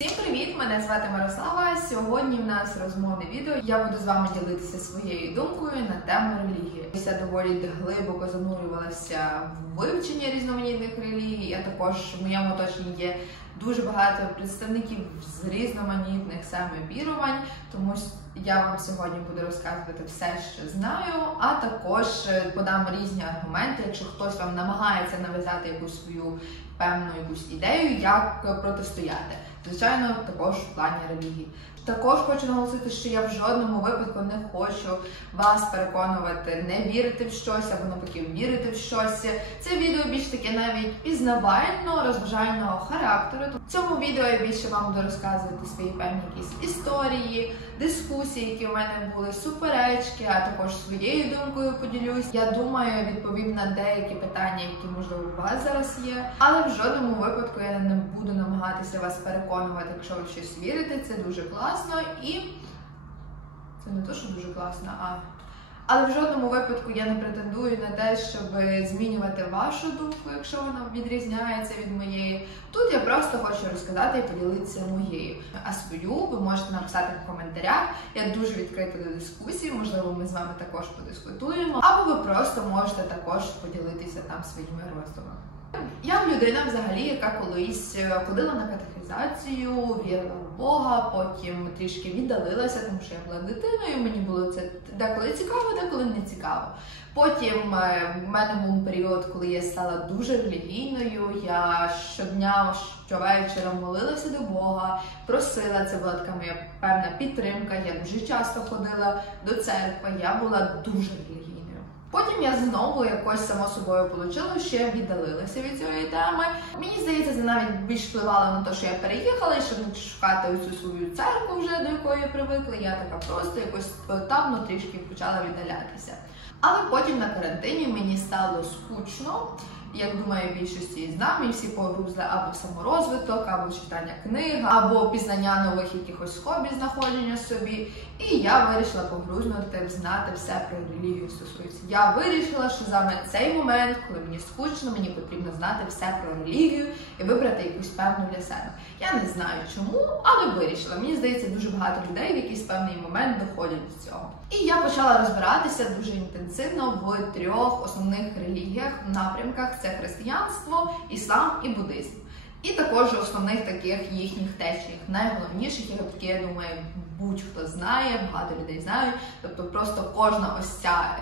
Всім привіт! Мене звати Мирослава. Сьогодні в нас розмовне відео. Я буду з вами ділитися своєю думкою на тему релігії. Я доволі глибоко занурювалася в вивчення різноманітних релігій. Я також в моєму оточенні є дуже багато представників з різноманітних саме вірувань, тому я вам сьогодні буду розказувати все, що знаю, а також подам різні аргументи, якщо хтось вам намагається нав'язати якусь свою певну ідею, як протистояти. Звичайно, також в плані релігії. Також хочу наголосити, що я в жодному випадку не хочу вас переконувати не вірити в щось або навпаки вірити в щось. Це відео більш таке навіть пізнавального, розважального характеру. В цьому відео я більше вам буду розказувати свої певні якісь історії, дискусії, які в мене були, суперечки, а також своєю думкою поділюсь. Я думаю, відповім на деякі питання, які, можливо, у вас зараз є. Але в жодному випадку я не буду намагатися вас переконувати, якщо ви в щось вірите. Це дуже класно і це не то, що дуже класно, але в жодному випадку я не претендую на те, щоб змінювати вашу думку, якщо вона відрізняється від моєї. Тут я просто хочу розказати і поділитися моєю. А свою ви можете написати в коментарях. Я дуже відкрита до дискусії, можливо, ми з вами також подискутуємо. Або ви просто можете також поділитися там своїми роздумами. Я людина взагалі, яка колись ходила на катехізацію, вірила в Бога, потім трішки віддалилася, тому що я була дитиною, мені було це деколи цікаво, деколи не цікаво. Потім в мене був період, коли я стала дуже релігійною, я щодня, щовечора молилася до Бога, просила, це була така моя певна підтримка, я дуже часто ходила до церкви, я була дуже релігійною. Потім я знову якось само собою вийшло, що я віддалилася від цієї теми. Мені здається, це навіть більш впливало на те, що я переїхала, і щоб не шукати оцю свою церкву вже, до якої я привикла, я така просто якось поетапно трішки почала віддалятися. Але потім на карантині мені стало скучно. Як думаю, більшості з нами всі погрузли або в саморозвиток, або в читання книг, або пізнання нових якихось хобі, знаходження собі. І я вирішила погрузнути, знати все про релігію стосується. Я вирішила, що саме цей момент, коли мені скучно, мені потрібно знати все про релігію і вибрати якусь певну для себе. Я не знаю чому, але вирішила. Мені здається, дуже багато людей в якийсь певний момент доходять до цього. І я почала розбиратися дуже інтенсивно в трьох основних релігіях, напрямках. Це християнство, іслам і буддизм. І також основних таких їхніх течіях, найголовніших, які, я думаю, будь-хто знає, багато людей знають. Тобто просто кожна ось ця,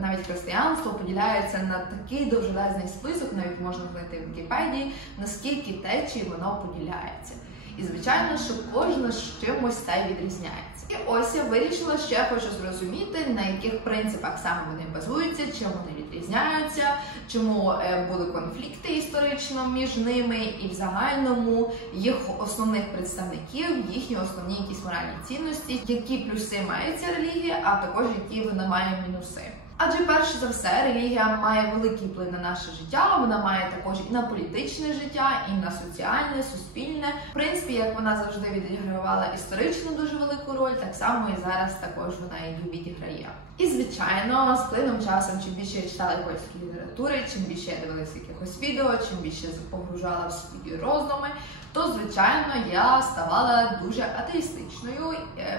навіть християнство поділяється на такий довжелезний список, навіть можна знайти в Вікіпедії, наскільки течій воно поділяється. І, звичайно, що кожна з чимось та відрізняється. І ось я вирішила, що я хочу зрозуміти, на яких принципах саме вони базуються, чим вони відрізняються, чому були конфлікти історично між ними і в загальному їх основних представників, їхні основні якісь моральні цінності, які плюси має ця релігія, а також які вона має мінуси. Адже, перш за все, релігія має великий вплив на наше життя, вона має також і на політичне життя, і на соціальне, суспільне. В принципі, як вона завжди відігравала історично дуже велику роль, так само і зараз також вона її відіграє. І, звичайно, з плином часом, чим більше я читала якоїсь літератури, чим більше я дивилася якихось відео, чим більше погружала в свої роздуми, то, звичайно, я ставала дуже атеїстичною.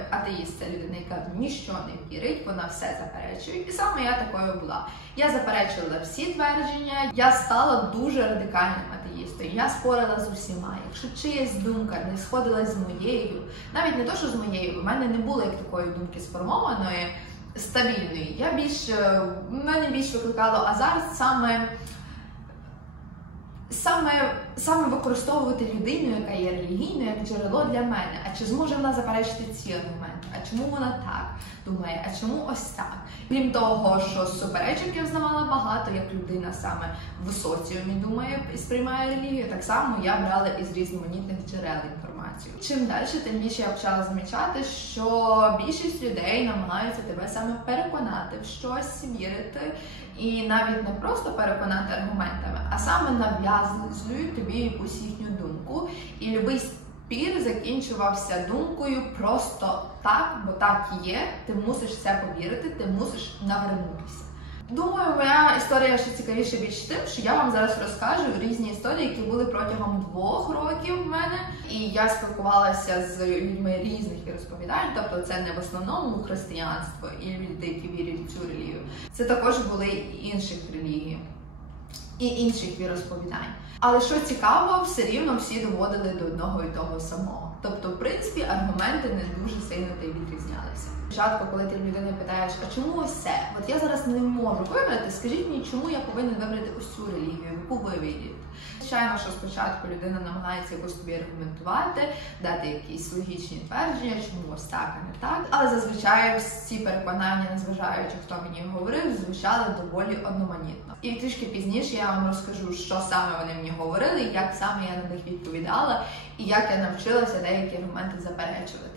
Атеїст – це людина, яка в ніщо не вірить, вона все заперечує. І саме я такою була. Я заперечувала всі твердження, я стала дуже радикальним атеїстом. Я спорила з усіма. Якщо чиясь думка не сходилась з моєю, навіть не то, що з моєю, в мене не було як такої думки сформованої, стабільної. Мене більш викликало азарт саме використовувати людину, яка є релігійною, як джерело для мене. А чи зможе вона заперечити ці аргументи? А чому вона так думає? А чому ось так? Крім того, що суперечок я знавала багато, як людина саме в соціумі думає і сприймає релігію, так само я брала із різноманітних джерел інформацію. Чим далі, тим більше я почала замічати, що більшість людей намагаються тебе саме переконати в щось, вірити, і навіть не просто переконати аргументами, а саме нав'язують тобі якусь їхню думку. І любий спір закінчувався думкою просто так, бо так є, ти мусиш в це повірити, ти мусиш навернутися. Думаю, моя історія ще цікавіша більш тим, що я вам зараз розкажу різні історії, які були протягом 2 років в мене. І я спілкувалася з людьми різних віросповідань, тобто це не в основному християнство і люди, які вірять в цю релігію. Це також були і інших релігій і інших віросповідань. Але що цікаво, все рівно всі доводили до одного і того самого. Тобто, в принципі, аргументи не дуже сильно відрізнялися. Спочатку, коли ти в людини питаєш, а чому ось це? От я зараз не можу вибрати, скажіть мені, чому я повинен вибрати ось цю релігію, яку ви вірите? Звичайно, що спочатку людина намагається якось тобі аргументувати, дати якісь логічні твердження, чому ось так, а не так. Але зазвичай всі переконання, незважаючи, хто мені говорив, звучали доволі одноманітно. І трішки пізніше я вам розкажу, що саме вони мені говорили, як саме я на них відповідала, і як я навчилася деякі аргументи заперечувати.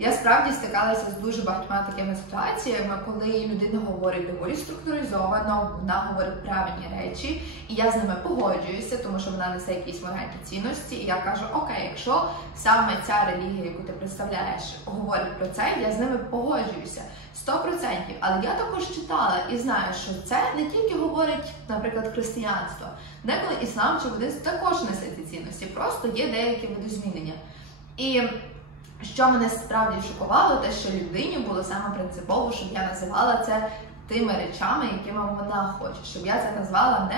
Я справді стикалася з дуже багатьма такими ситуаціями, коли людина говорить доволі структуризовано, вона говорить правильні речі, і я з ними погоджуюся, тому що вона несе якісь моральні цінності, і я кажу, окей, якщо саме ця релігія, яку ти представляєш, говорить про це, я з ними погоджуюся. 100%. Але я також читала і знаю, що це не тільки говорить, наприклад, християнство. Деколи іслам чи буддизм також несе ці цінності, просто є деякі видозмінення. І що мене справді шокувало, те, що людині було саме принципово, щоб я називала це тими речами, якими вона хоче. Щоб я це назвала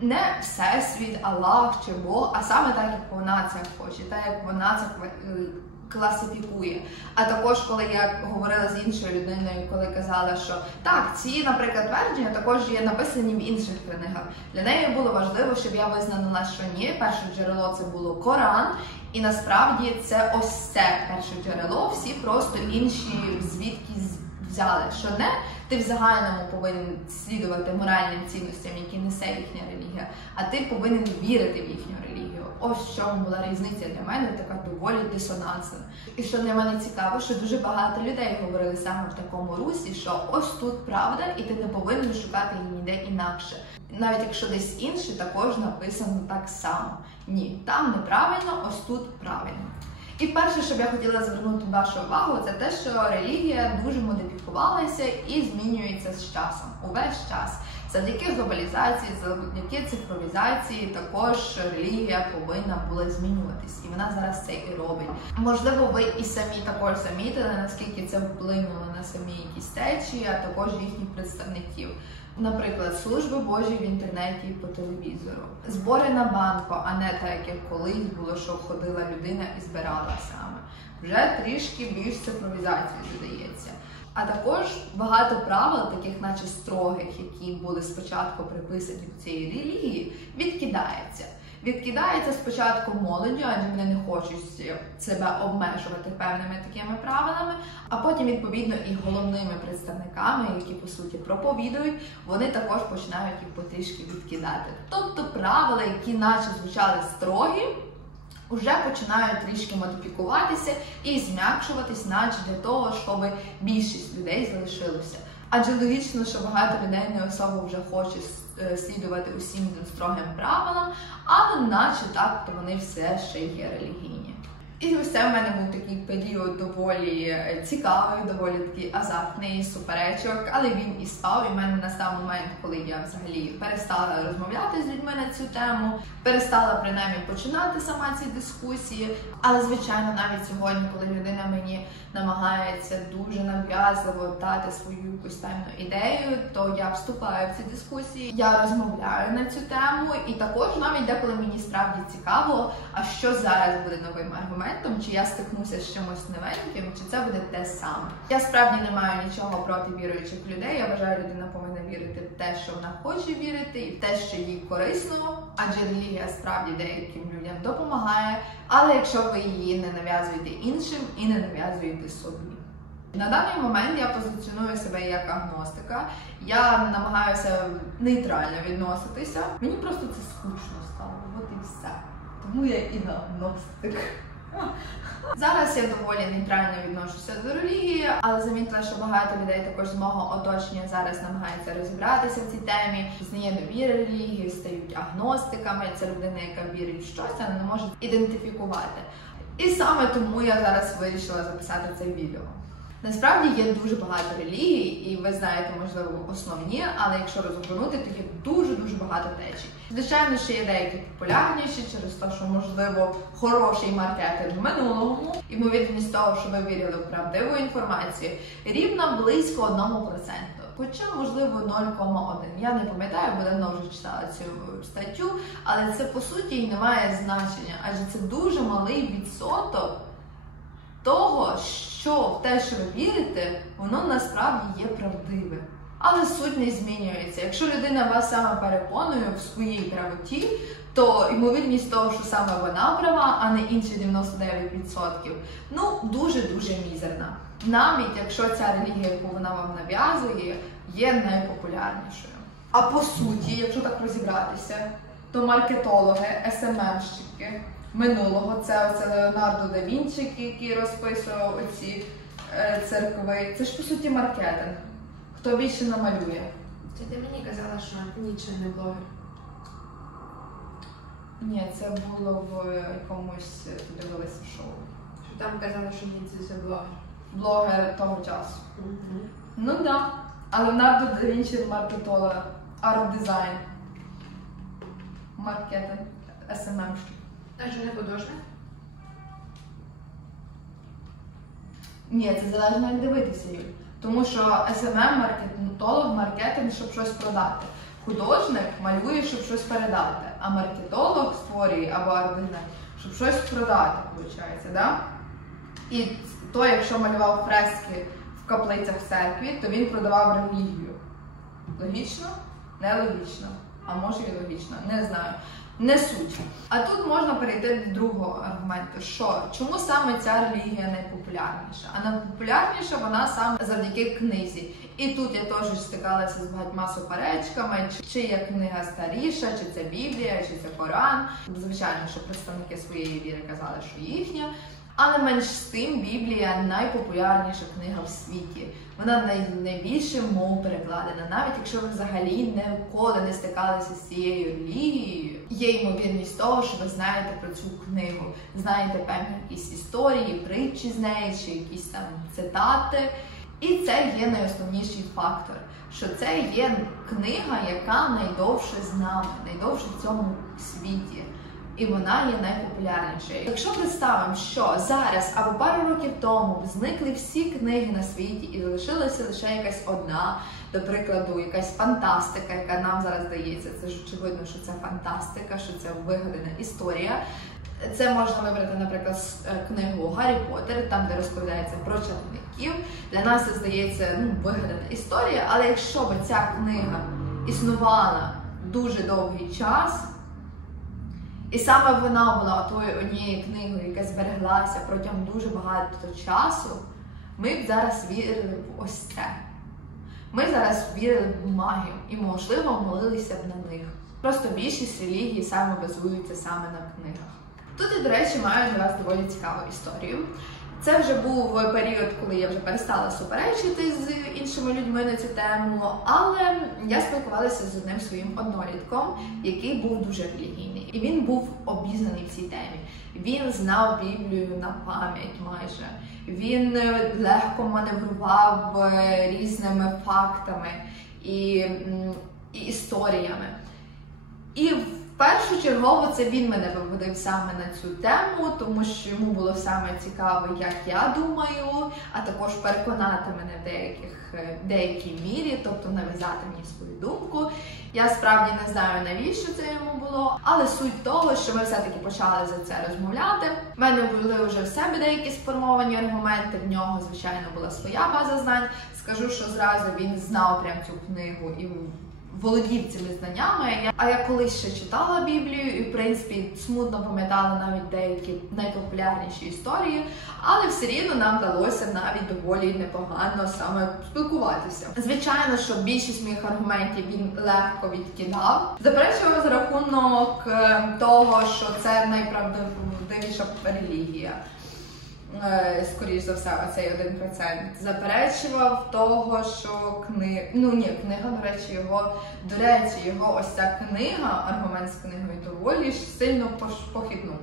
не Всесвіт, Аллах чи Бог, а саме так, як вона це хоче, так, як вона це класифікує. А також, коли я говорила з іншою людиною, коли казала, що так, ці, наприклад, твердження також є написані в інших книгах. Для неї було важливо, щоб я визнала, що ні, перше джерело це було Коран, і насправді це ось це перше джерело, всі просто інші звідки взяли, що не ти в загальному повинен слідувати моральним цінностям, які несе їхня релігія, а ти повинен вірити в їхню релігію. Ось в чому була різниця для мене, така доволі дисонансна. І що для мене цікаво, що дуже багато людей говорили саме в такому русі, що ось тут правда, і ти не повинен шукати її ніде інакше. Навіть якщо десь інше, також написано так само. Ні, там неправильно, ось тут правильно. І перше, що б я хотіла звернути вашу увагу, це те, що релігія дуже модифікувалася і змінюється з часом, увесь час. Завдяки глобалізації, завдяки цифровізації також релігія повинна була змінюватись, і вона зараз це і робить. Можливо, ви і самі також замітили, наскільки це вплинуло на самі якісь течії, а також їхніх представників. Наприклад, служби Божі в інтернеті і по телевізору. Збори на банку, а не так, як колись було, що ходила людина і збирала саме. Вже трішки більш цифровізацію додається. А також багато правил, таких наче строгих, які були спочатку приписані до цієї релігії, відкидається. Відкидається спочатку молоддю, адже вони не хочуть себе обмежувати певними такими правилами, а потім, відповідно, і головними представниками, які, по суті, проповідують, вони також починають їх потрішки відкидати. Тобто правила, які наче звучали строгі, вже починають трішки модифікуватися і зм'якшуватись, наче для того, щоб більшість людей залишилося. Адже логічно, що багато людей не особо вже хоче слідувати усім строгим правилам, але наче так, то вони все ще є релігійні. І ось це в мене був такий період доволі цікавий, доволі такий азартний суперечок, але він і спав, і в мене настав момент, коли я взагалі перестала розмовляти з людьми на цю тему, перестала принаймні починати сама ці дискусії. Але, звичайно, навіть сьогодні, коли людина мені намагається дуже нав'язливо дати свою якусь темну ідею, то я вступаю в ці дискусії, я розмовляю на цю тему, і також навіть деколи мені справді цікаво, а що зараз буде новим аргументом, чи я стикнуся з чимось новеньким, чи це буде те саме. Я справді не маю нічого проти віруючих людей, я вважаю, людина повинна вірити в те, що вона хоче вірити, і в те, що їй корисно, адже релігія справді деяким людям допомагає, але якщо ви її не нав'язуєте іншим і не нав'язуєте собі. На даний момент я позиціоную себе як агностика, я намагаюся нейтрально відноситися. Мені просто це скучно стало, от і все. Тому я і агностик. Зараз я доволі нейтрально відношуся до релігії, але замітила, що багато людей також з мого оточення зараз намагаються розібратися в цій темі, пізнає довіри релігії, стають агностиками, це людина, яка вірить в щось, але не може ідентифікувати. І саме тому я зараз вирішила записати це відео. Насправді є дуже багато релігій, і ви знаєте, можливо, основні, але якщо розгорнути, то є дуже-дуже багато течій. Звичайно, що є деякі популярніші через те, що, можливо, хороший маркетинг в минулому, ймовірність того, що ви вірили в правдиву інформацію, рівна близько 1%. Хоча, можливо, 0,1. Я не пам'ятаю, бо давно вже читала цю статтю, але це, по суті, і не має значення, адже це дуже малий відсоток того, що в те, що ви вірите, воно насправді є правдиве. Але суть не змінюється. Якщо людина вас саме переконує в своїй правоті, то ймовірність того, що саме вона права, а не інші 99%, ну, дуже-дуже мізерна. Навіть якщо ця релігія, яку вона вам нав'язує, є найпопулярнішою. А по суті, якщо так розібратися, то маркетологи, СММщики минулого, це Леонардо да Вінчі, який розписував оці церкви, це ж по суті маркетинг. Хто більше намалює? Це ти мені казала, що Ніцше не блогер. Ні, це було в якомусь, дивилися шоу. Що там казали, що Ніцше це блогер. Блогер того часу. Ну так. Да. А Леонардо да Вінчі маркетолог, арт-дизайн, маркетинг, СММщик. А що не художник? Ні, це залежно як дивитися, Юль. Тому що SMM, маркетолог, маркетинг, щоб щось продати. Художник малює, щоб щось передати, а маркетолог створює або арт-дизайн, щоб щось продати, виходить, да? І той, якщо малював фрески в каплицях в церкві, то він продавав релігію. Логічно? Нелогічно. А може і логічно, не знаю. Не суть. А тут можна перейти до другого аргументу, що чому саме ця релігія найпопулярніша? А найпопулярніша вона саме завдяки книзі. І тут я теж стикалася з багатьма суперечками, чи є книга старіша, чи це Біблія, чи це Коран. Звичайно, що представники своєї віри казали, що їхня. Але менш з тим, Біблія найпопулярніша книга в світі. Вона найбільше мов перекладена. Навіть якщо ви взагалі ніколи не стикалися з цією релігією, є ймовірність того, що ви знаєте про цю книгу. Знаєте певні якісь історії, притчі з неї, чи якісь там цитати. І це є найосновніший фактор, що це є книга, яка найдовше з нами, найдовше в цьому світі. І вона є найпопулярнішою. Якщо представимо, що зараз або пару років тому зникли всі книги на світі і залишилася лише якась одна, до прикладу, якась фантастика, яка нам зараз здається, це ж очевидно, що це фантастика, що це вигадана історія. Це можна вибрати, наприклад, книгу Гаррі Поттер, там, де розповідається про чарівників. Для нас це здається вигадана історія, але якщо б ця книга існувала дуже довгий час, і саме вона була тою однією книгою, яка збереглася протягом дуже багато часу, ми б зараз вірили в ось це. Ми зараз вірили в магію і, можливо, молилися б на них. Просто більшість релігій саме базуються саме на книгах. Тут я, до речі, маю для вас доволі цікаву історію. Це вже був період, коли я вже перестала суперечити з іншими людьми на цю тему, але я спілкувалася з одним своїм однолітком, який був дуже релігійний. І він був обізнаний в цій темі. Він знав Біблію на пам'ять майже. Він легко маневрував різними фактами і історіями. І першочергово це він мене виводив саме на цю тему, тому що йому було саме цікаво, як я думаю, а також переконати мене в деякій мірі, тобто нав'язати мені свою думку. Я справді не знаю, навіщо це йому було, але суть того, що ми все-таки почали за це розмовляти. В мене були вже в себе деякі сформовані аргументи, в нього, звичайно, була своя база знань. Скажу, що зразу він знав прям цю книгу і володів цими знаннями. А я колись ще читала Біблію і, в принципі, смутно пам'ятала навіть деякі найпопулярніші історії, але все рівно нам вдалося навіть доволі непогано саме спілкуватися. Звичайно, що більшість моїх аргументів він легко відкидав. Заперечував за рахунок того, що це найправдивіша релігія. Скоріш за все, оцей 1%. Заперечував того, що книга, до речі, його ось ця книга, аргумент з книгою, доволі сильно похитнув.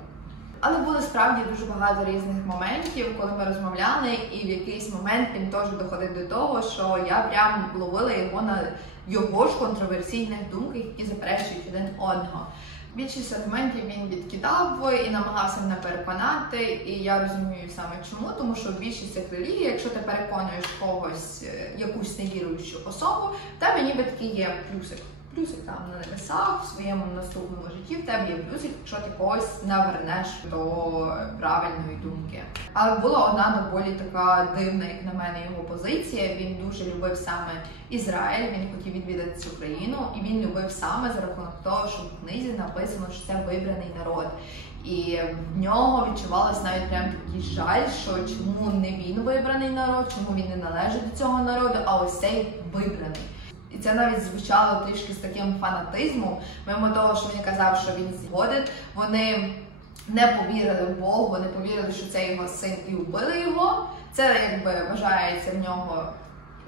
Але було справді дуже багато різних моментів, коли ми розмовляли, і в якийсь момент він теж доходив до того, що я прям ловила його на його ж контроверсійних думках, які заперечують один одного. Більшість аргументів він відкидав і намагався мене переконати, і я розумію саме чому, тому що в більшість релігій, якщо ти переконуєш когось, якусь невіруючу особу, в тебе ніби такий є плюсик. Плюсик там на небесах, в своєму наступному житті в тебе є плюсик, якщо ти когось навернеш до правильної думки. Але була одна доволі така дивна, як на мене, його позиція. Він дуже любив саме Ізраїль, він хотів відвідати цю країну, і він любив саме за рахунок того, що в книзі написано, що це вибраний народ. І в нього відчувалось навіть прям такий жаль, що чому не він вибраний народ, чому він не належить до цього народу, а ось цей вибраний. І це навіть звучало трішки з таким фанатизмом, мимо того, що він казав, що він згоден, вони не повірили в Бога, не повірили, що це його син, і вбили його. Це якби вважається в нього,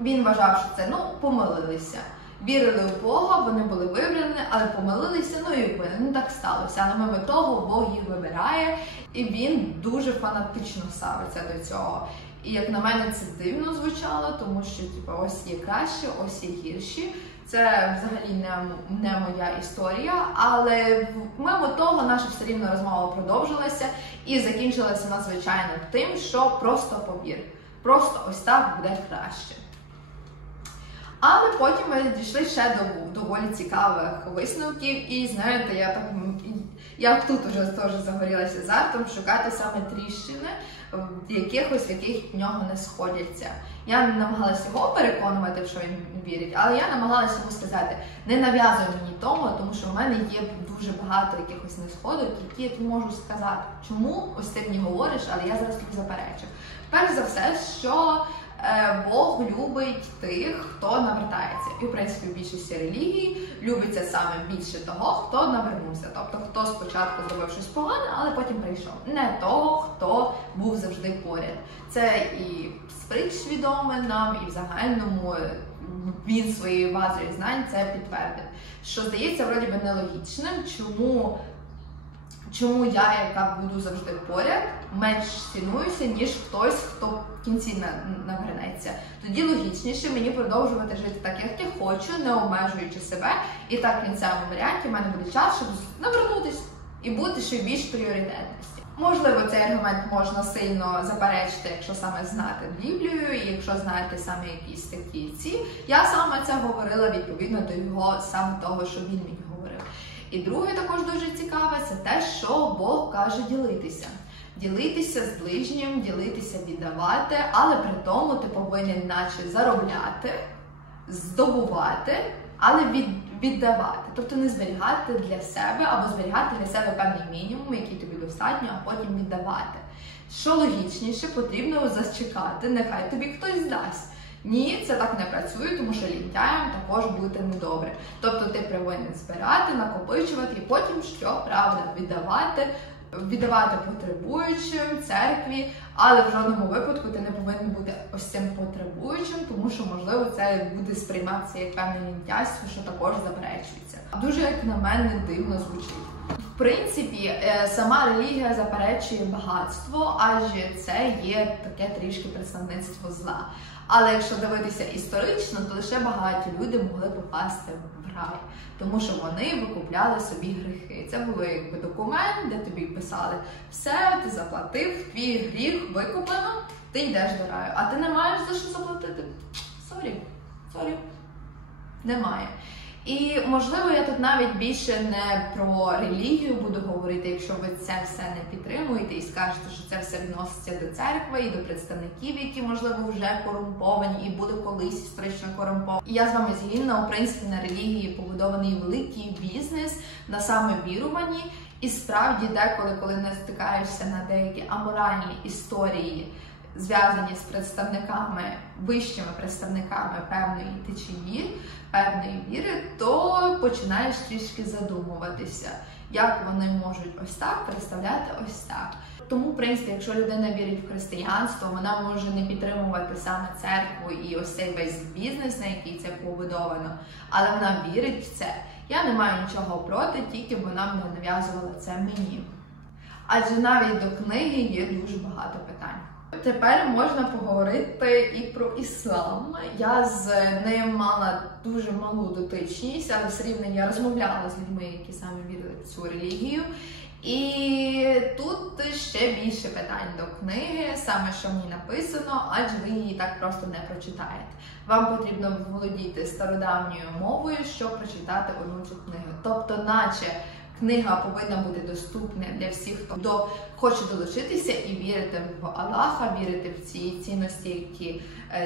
він вважав, що це, помилилися. Вірили в Бога, вони були вибрані, але помилилися, і вбили. Так сталося. Але мимо того Бог їх вибирає, і він дуже фанатично ставиться до цього. І як на мене це дивно звучало, тому що ось є краще, ось є гірші. Це взагалі не моя історія, але мимо того наша все рівно розмова продовжилася і закінчилася надзвичайно тим, що просто повір. Просто ось так буде краще. Але потім ми дійшли ще до доволі цікавих висновків, і знаєте, я тут уже теж загорілася азартом шукати саме тріщини, в яких в нього не сходяться. Я не намагалася його переконувати, в що він вірить, але я намагалася йому сказати, не нав'язуй мені того, тому що в мене є дуже багато якихось несходок, які я тобі можу сказати. Чому ось ти мені говориш, але я зараз тобі заперечу. Перш за все, що Бог любить тих, хто навертається. І, в принципі, в більшості релігій любиться саме більше того, хто навернувся. Тобто, хто спочатку зробив щось погане, але потім прийшов. Не того, хто був завжди поряд. Це і з притч відоме нам, і в загальному він своєю базою знань це підтвердив. Що здається, вроді би, нелогічним, чому я, яка буду завжди поряд, менш цінуюся, ніж хтось, хто в кінці навернеться. Тоді логічніше мені продовжувати жити так, як я хочу, не обмежуючи себе, і так в кінцевому варіанті в мене буде час, щоб навернутися і бути ще більш пріоритетності. Можливо, цей аргумент можна сильно заперечити, якщо саме знати Біблію, і якщо знаєте саме якісь такі ці. Я саме це говорила відповідно до його саме того, що він мені говорив. І друге також дуже цікаве, це те, що Бог каже ділитися. Ділитися з ближнім, ділитися, віддавати, але при тому ти повинен наче заробляти, здобувати, але віддавати. Тобто не зберігати для себе, або зберігати для себе певний мінімум, який тобі достатньо, а потім віддавати. Що логічніше, потрібно зачекати, нехай тобі хтось дасть. Ні, це так не працює, тому що лінтяям також бути недобре. Тобто ти повинен збирати, накопичувати і потім, що правда, віддавати потребуючим, церкві, але в жодному випадку ти не повинен бути ось цим потребуючим, тому що, можливо, це буде сприйматися як певне лінтяйство, що також заперечується. Дуже, як на мене, дивно звучить. В принципі, сама релігія заперечує багатство, адже це є таке трішки представництво зла. Але якщо дивитися історично, то лише багаті люди могли попасти в рай, тому що вони викупляли собі гріхи. Це було якби документ, де тобі писали: все, ти заплатив, твій гріх викуплено, ти йдеш до раю. А ти не маєш за що заплатити? Сорі, немає. І, можливо, я тут навіть більше не про релігію буду говорити, якщо ви це все не підтримуєте і скажете, що це все відноситься до церкви і до представників, які, можливо, вже корумповані і були колись історично корумповані. І я з вами згідна, у принципі, на релігії побудований великий бізнес на саме віруванні. І справді, деколи, коли не стикаєшся на деякі аморальні історії, зв'язані з представниками, вищими представниками певної течії, певної віри, то починаєш трішки задумуватися, як вони можуть ось так представляти ось так. Тому, в принципі, якщо людина вірить в християнство, вона може не підтримувати саме церкву і ось цей весь бізнес, на який це побудовано, але вона вірить в це. Я не маю нічого проти, тільки вона не нав'язувала це мені. адже навіть до книги є дуже багато питань. Тепер можна поговорити і про іслам. Я з ним мала дуже малу дотичність, але все рівно я розмовляла з людьми, які саме вірили в цю релігію. І тут ще більше питань до книги, саме що в ній написано, адже ви її так просто не прочитаєте. Вам потрібно володіти стародавньою мовою, щоб прочитати одну цю книгу. Тобто, наче книга повинна бути доступна для всіх, хто хоче долучитися і вірити в Аллаха, вірити в ці цінності, які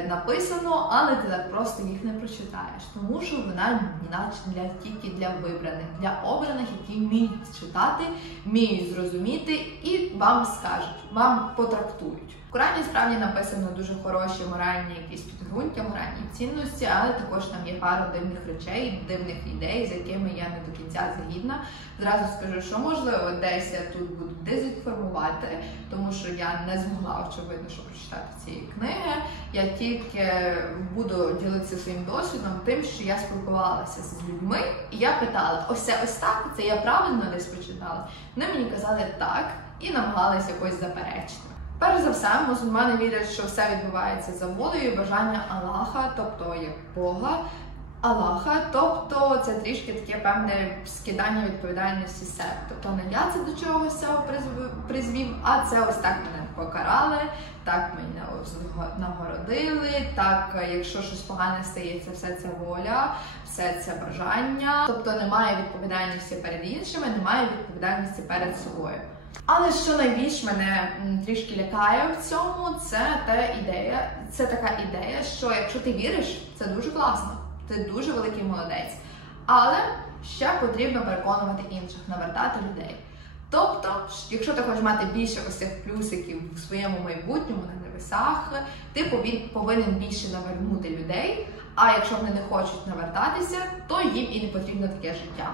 написано, але ти так просто їх не прочитаєш. Тому що вона наче тільки для вибраних, для обраних, які вміють читати, вміють зрозуміти і вам скажуть, вам потрактують. В Корані справді написано дуже хороші моральні якісь підґрунтя, моральні цінності, але також там є пару дивних речей, дивних ідей, з якими я не до кінця згідна. Зразу скажу, що можливо десь я тут буду дезінформувати, тому що я не змогла, очевидно, що прочитати цієї книги. Я тільки буду ділитися своїм досвідом тим, що я спілкувалася з людьми, і я питала, ось так, це я правильно десь прочитала? Вони мені казали так і намагалися якось заперечити. Перш за все, мусульмани вірять, що все відбувається за волею і бажання Аллаха, тобто як Бога, Аллаха, тобто це трішки таке певне скидання відповідальності з себе. Тобто не я це до чогось призвів, а це ось так мене покарали, так мене нагородили, так якщо щось погане стається, все це воля, все це бажання. Тобто немає відповідальності перед іншими, немає відповідальності перед собою. Але що найбільш мене трішки лякає в цьому, це така ідея, що якщо ти віриш, це дуже класно, ти дуже великий молодець. Але ще потрібно переконувати інших, навертати людей. Тобто, якщо ти хочеш мати більше ось цих плюсиків в своєму майбутньому на небесах, ти повинен більше навернути людей, а якщо вони не хочуть навертатися, то їм і не потрібно таке життя.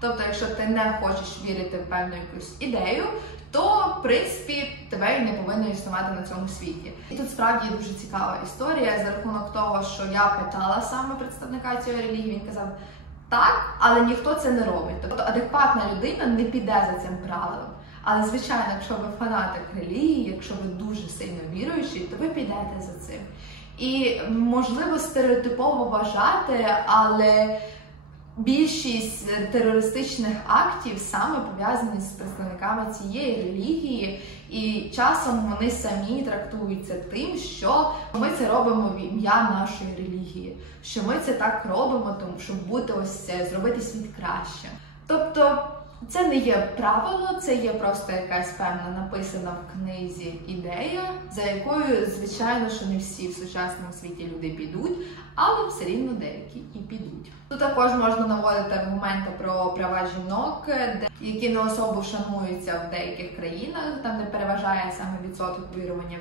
Тобто, якщо ти не хочеш вірити в певну якусь ідею, то, в принципі, тебе і не повинно існувати на цьому світі. І тут справді дуже цікава історія за рахунок того, що я питала саме представника цієї релігії, він казав, так, але ніхто це не робить. Тобто адекватна людина не піде за цим правилом. Але, звичайно, якщо ви фанатик релігії, якщо ви дуже сильно віруючий, то ви підете за цим. І, можливо, стереотипово вважати, але більшість терористичних актів саме пов'язані з представниками цієї релігії, і часом вони самі трактуються тим, що ми це робимо в ім'я нашої релігії, що ми це так робимо, тому щоб бути зробити світ краще. Тобто це не є правило, це є просто якась певна написана в книзі ідея, за якою, звичайно, що не всі в сучасному світі люди підуть, але все рівно деякі і підуть. Тут також можна наводити аргументи про права жінок, які не особо шануються в деяких країнах, там де переважає саме відсоток вірування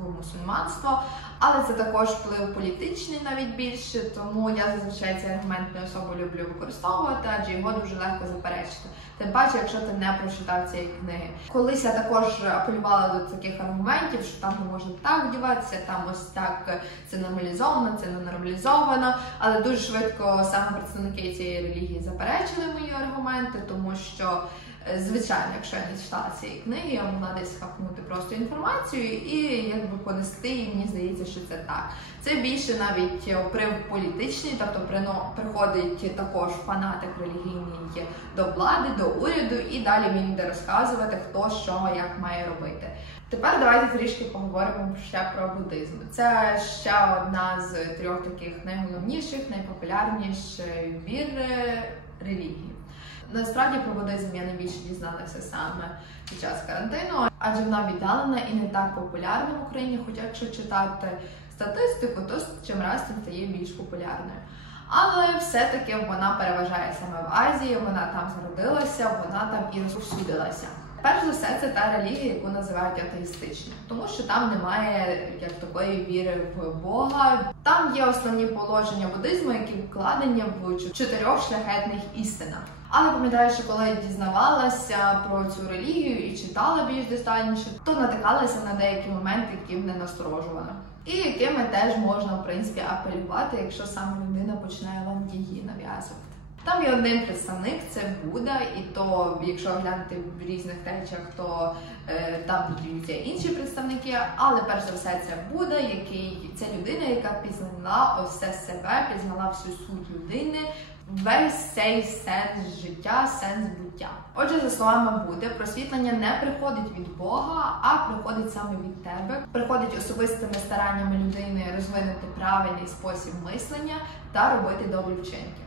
в мусульманство, але це також вплив політичний навіть більше, тому я зазвичай цей аргумент не особо люблю використовувати, адже його дуже легко заперечити. Тим паче, якщо ти не прочитав цієї книги. Колись я також апелювала до таких аргументів, що там не можна так вдіватися, там ось так це нормалізовано, це не нормалізовано, але дуже швидко саме представники цієї релігії заперечили мої аргументи, тому що, звичайно, якщо я не читала цієї книги, я могла десь хапнути просто інформацію і якби понести, і мені здається, що це так. Це більше навіть вплив політичний, тобто приходить також фанатик релігійний до влади, до уряду, і далі він буде розказувати, хто що, як має робити. Тепер давайте трішки поговоримо ще про буддизм. Це ще одна з трьох таких найголовніших, найпопулярніших вір релігії. Насправді про буддизм я найбільше дізналася саме під час карантину, адже вона віддалена і не так популярна в Україні, хоча якщо читати статистику, то чим раз тим стає більш популярною. Але все-таки вона переважає саме в Азії, вона там зародилася, вона там і розповсюдилася. Перш за все, це та релігія, яку називають атеїстичною, тому що там немає як такої віри в Бога. Там є основні положення буддизму, які вкладені в 4 шляхетних істинах. Але пам'ятаю, що коли я дізнавалася про цю релігію і читала більш детальніше, то натикалася на деякі моменти, які мене насторожували. І якими теж можна, в принципі, апелювати, якщо саме людина починає вам її нав'язувати. Там є один представник, це Будда, і то, якщо глянути в різних течіях, то там будуть інші представники, але перш за все це Будда, це людина, яка пізнала все себе, пізнала всю суть людини, весь цей сенс життя, сенс буття. Отже, за словами Будди, просвітлення не приходить від Бога, а приходить саме від тебе. Приходить особистими стараннями людини розвинути правильний спосіб мислення та робити добрі вчинки.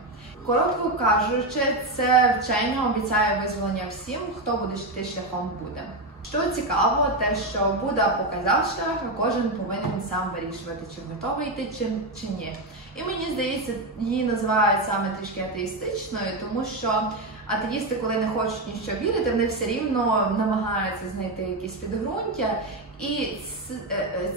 Коротко кажучи, це вчення обіцяє визволення всім, хто буде йти шляхом Будди. Що цікаво, те, що Будда показав шлях, а кожен повинен сам вирішувати, чи готовий йти, чи ні. І мені здається, її називають саме трішки атеїстичною, тому що атеїсти, коли не хочуть ніщо вірити, вони все рівно намагаються знайти якісь підґрунтя. І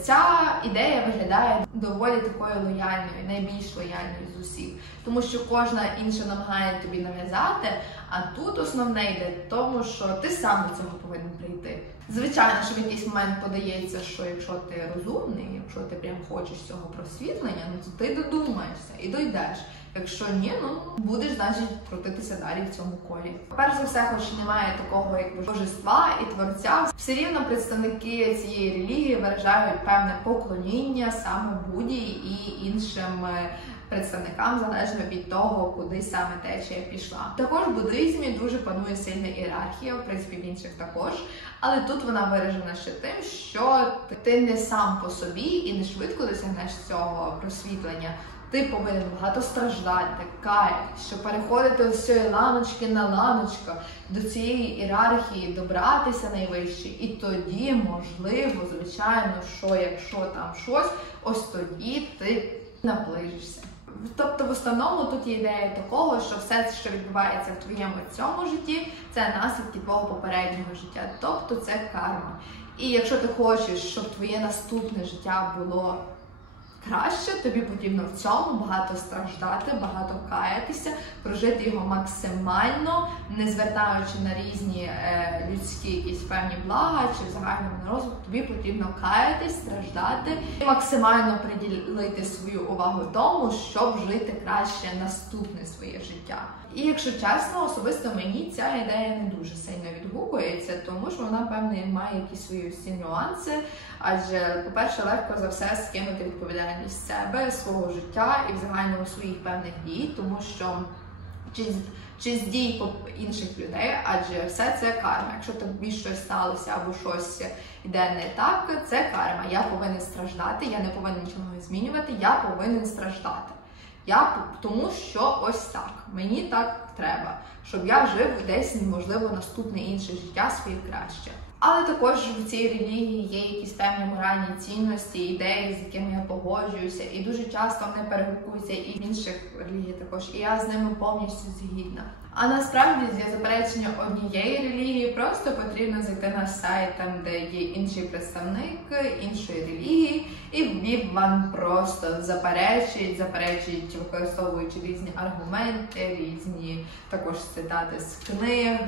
ця ідея виглядає доволі такою лояльною, найбільш лояльною з усіх. Тому що кожна інша намагає тобі нав'язати, а тут основне йде в тому, що ти сам до цього повинен прийти. Звичайно, що в якийсь момент подається, що якщо ти розумний, якщо ти прям хочеш цього просвітлення, то ти додумаєшся і дойдеш. Якщо ні, будеш, значить, крутитися далі в цьому колі. Перш за все, хоч немає такого як божества і творця, все рівно представники цієї релігії виражають певне поклоніння саме Будді і іншим представникам, залежно від того, куди саме течія пішла. Також в буддизмі дуже панує сильна ієрархія, в принципі, в інших також, але тут вона виражена ще тим, що ти не сам по собі і не швидко досягнеш цього просвітлення. Ти повинен багато страждати, каятись, щоб переходити з цієї ланочки на ланочку, до цієї ієрархії, добратися найвище. І тоді, можливо, звичайно, що якщо там щось, ось тоді ти наближишся. Тобто, в основному тут є ідея такого, що все, що відбувається в твоєму цьому житті, це наслідки твого попереднього життя, тобто це карма. І якщо ти хочеш, щоб твоє наступне життя було краще, тобі потрібно в цьому багато страждати, багато каятися, прожити його максимально, не звертаючи на різні людські якісь певні блага чи в загальному розвитку. Тобі потрібно каятись, страждати і максимально приділити свою увагу тому, щоб жити краще наступне своє життя. І якщо чесно, особисто мені ця ідея не дуже сильно відгукується, тому що вона, певно, має якісь свої всі нюанси, адже, по-перше, легко за все скинути відповідальність себе, свого життя і в загальному своїх певних дій, тому що чи з дій інших людей, адже все це карма. Якщо тобі щось сталося або щось йде не так, це карма. Я повинен страждати, я не повинен нічого змінювати, я повинен страждати. Тому що ось так, мені так треба, щоб я жив десь, можливо, наступне інше життя своє краще. Але також в цій релігії є якісь певні моральні цінності, ідеї, з якими я погоджуюся, і дуже часто вони перегукуються і в інших релігіях також, і я з ними повністю згідна. А насправді для заперечення однієї релігії просто потрібно зайти на сайт, там де є інший представник іншої релігії, і ввів вам просто заперечить, використовуючи різні аргументи, різні також цитати з книг,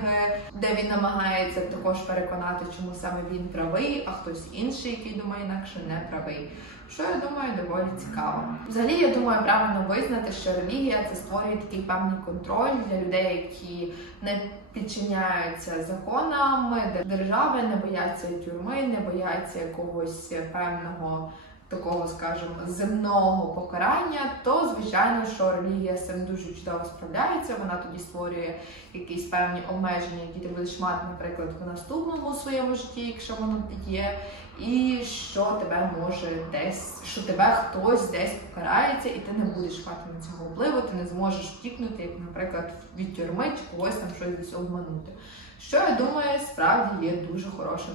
де він намагається також переконати, чому саме він правий, а хтось інший, який думає інакше, не правий. Що, я думаю, доволі цікаво. Взагалі, я думаю, правильно визнати, що релігія – це створює такий певний контроль для людей, які не підчиняються законам, де держави не бояться тюрми, не бояться якогось певного такого, скажімо, земного покарання, то, звичайно, що релігія з цим дуже чудово справляється, вона тоді створює якісь певні обмеження, які ти будеш мати, наприклад, в наступному своєму житті, якщо воно є, і що тебе може десь, що тебе хтось десь покарається, і ти не будеш мати на цього впливу, ти не зможеш втікнути, як, наприклад, від тюрми чи когось там щось десь обманути. Що, я думаю, справді є дуже хорошим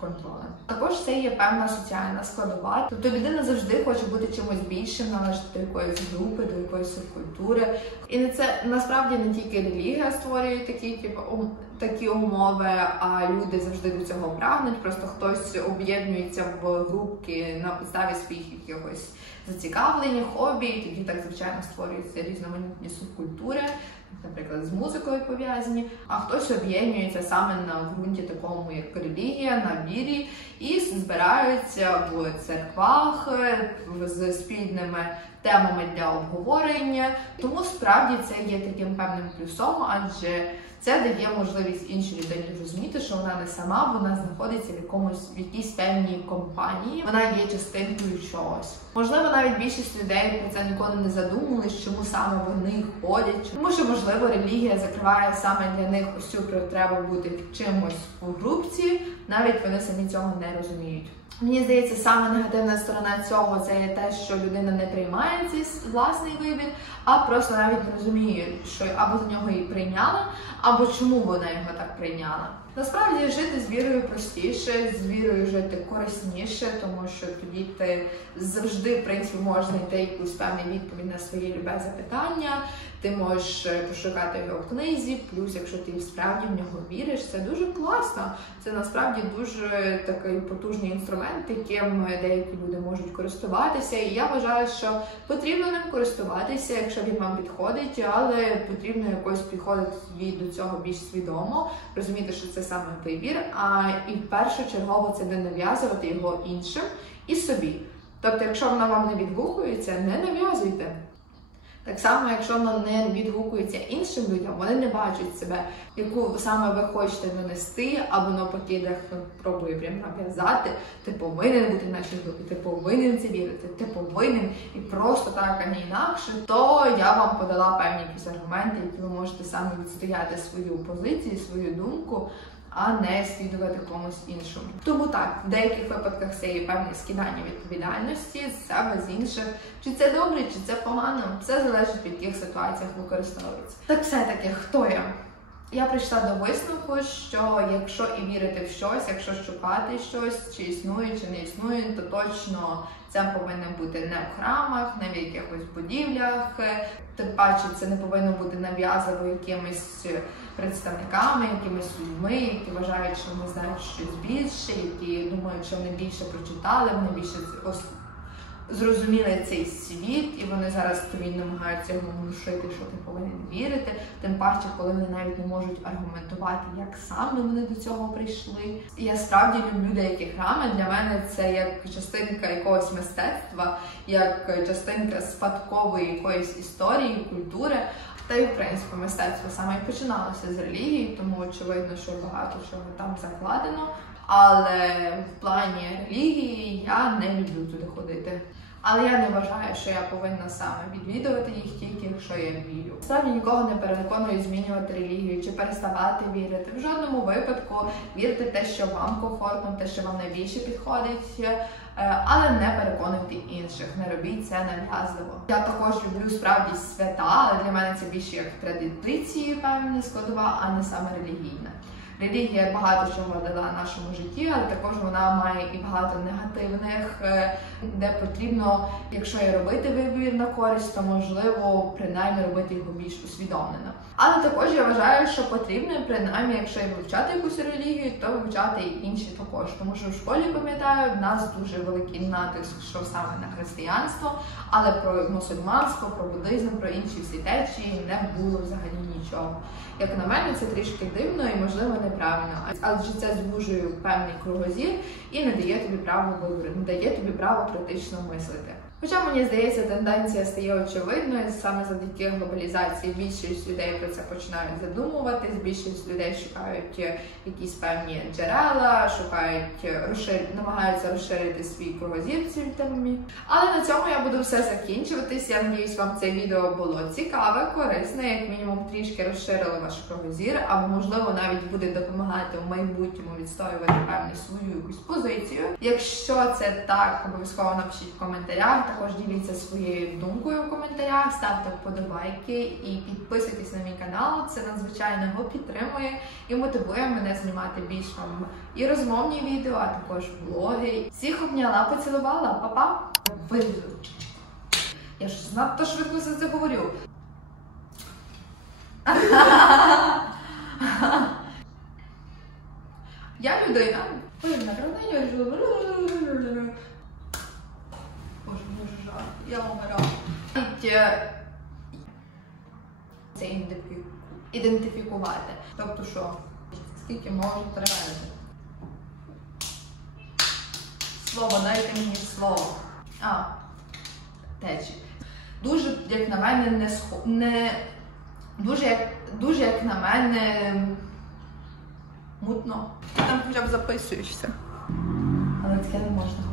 контролем. Також це є певна соціальна складова. Тобто людина завжди хоче бути чимось більшим, належати до якоїсь групи, до якоїсь субкультури. І це насправді не тільки релігія створює такі, такі умови, а люди завжди до цього прагнуть. Просто хтось об'єднується в групки на підставі своїх якихось зацікавлень, хобі, і тоді так, звичайно, створюються різноманітні субкультури, наприклад, з музикою пов'язані, а хтось об'єднується саме на ґрунті такому, як релігія, на вірі, і збираються в церквах з спільними темами для обговорення. Тому справді це є таким певним плюсом, адже це дає можливість іншій людині зрозуміти, що вона не сама, вона знаходиться в якійсь певній компанії, вона є частинкою чогось. Можливо, навіть більшість людей про це ніколи не задумувались, чому саме вони ходять. Тому що, можливо, релігія закриває саме для них ось цю потребу бути чимось у групці, навіть вони самі цього не розуміють. Мені здається, саме негативна сторона цього – це є те, що людина не приймає цей власний вибір, а просто навіть не розуміє, що або за нього її прийняла, або чому вона його так прийняла. Насправді, жити з вірою простіше, з вірою жити корисніше, тому що тоді ти завжди, в принципі, можеш знайти якусь певну відповідь на своє любе запитання, ти можеш пошукати його в книзі, плюс, якщо ти справді в нього віриш, це дуже класно. Це насправді дуже такий потужний інструмент, яким деякі люди можуть користуватися, і я вважаю, що потрібно ним користуватися, якщо він вам підходить, але потрібно якось підходити до цього більш свідомо, розуміти, що це саме вибір, і першочергово це не нав'язувати його іншим і собі. Тобто, якщо вона вам не відгукується, не нав'язуйте. Так само, якщо воно не відгукується іншим людям, вони не бачать себе, яку саме ви хочете донести, або навпаки, дехто пробує прям нав'язати, ти повинен бути в нашій групі, ти повинен це вірити, ти повинен, і просто так, а не інакше, то я вам подала певні якісь аргументи, які ви можете саме відстояти свою позицію, свою думку, а не слідувати комусь іншому. Тому так, в деяких випадках це є певне скидання відповідальності з себе, з інших. Чи це добре, чи це погано, все залежить від яких ситуаціях використовується. Так все-таки, хто я? Я прийшла до висновку, що якщо і вірити в щось, якщо шукати щось, чи існує, чи не існує, то точно це повинно бути не в храмах, не в якихось будівлях, тим паче це не повинно бути нав'язано якимись представниками, якимись людьми, які вважають, що вони знають щось більше, які думають, що вони більше прочитали, вони більше зрозуміли цей світ, і вони зараз тобі намагаються його внушити, що ти повинен вірити, тим паче, коли вони навіть не можуть аргументувати, як саме вони до цього прийшли. І я справді люблю деякі храми, для мене це як частинка якогось мистецтва, як частинка спадкової якоїсь історії, культури. Та й, в принципі, мистецтво саме і починалося з релігії, тому очевидно, що багато чого там закладено. Але в плані релігії я не люблю туди ходити. Але я не вважаю, що я повинна саме відвідувати їх тільки, якщо я вірю. Справді нікого не переконую змінювати релігію чи переставати вірити. В жодному випадку вірте те, що вам комфортно, те, що вам найбільше підходить, але не переконуйте інших, не робіть це нав'язливо. Я також люблю справді свята, але для мене це більше як традиції, певна складова, а не саме релігійна. Релігія багато чого дала нашому житті, але також вона має і багато негативних, де потрібно, якщо і робити вибір на користь, то можливо принаймні робити його більш усвідомлено. Але також я вважаю, що потрібно принаймні, якщо і вивчати якусь релігію, то вивчати і інші також. Тому що в школі, пам'ятаю, в нас дуже великий натиск йшов саме на християнство, але про мусульманство, про буддизм, про інші всі течії не було взагалі нічого. Як на мене, це трішки дивно і, можливо, неправильно. Адже це звужує певний кругозір і не дає тобі право вибору, не дає тобі право критично мислити. Хоча, мені здається, тенденція стає очевидною, саме завдяки глобалізації більшість людей про це починають задумуватись, більшість людей шукають якісь певні джерела, намагаються розширити свій кругозір в цій темі. Але на цьому я буду все закінчуватись. Я надіюсь, вам це відео було цікаве, корисне, як мінімум трішки розширило ваш кругозір, або, можливо, навіть буде допомагати в майбутньому відстоювати певну свою якусь позицію. Якщо це так, обов'язково напишіть в коментарях. Також діліться своєю думкою в коментарях, ставте вподобайки і підписуйтесь на мій канал. Це надзвичайно його підтримує і мотивує мене знімати більш вам і розмовні відео, а також влоги. Всіх обняла, поцілувала, па-па! Я ж надто швидко все це говорю. Я людина. Ой, на родині. Боже, дуже жарко. Я вмираю. Це ідентифікувати. Тобто що? Скільки можу тривати? Слово, дайте мені слово. Течі. Дуже, як на мене, дуже, як на мене, мутно. Ти там хоча б записуєшся. Але таке не можна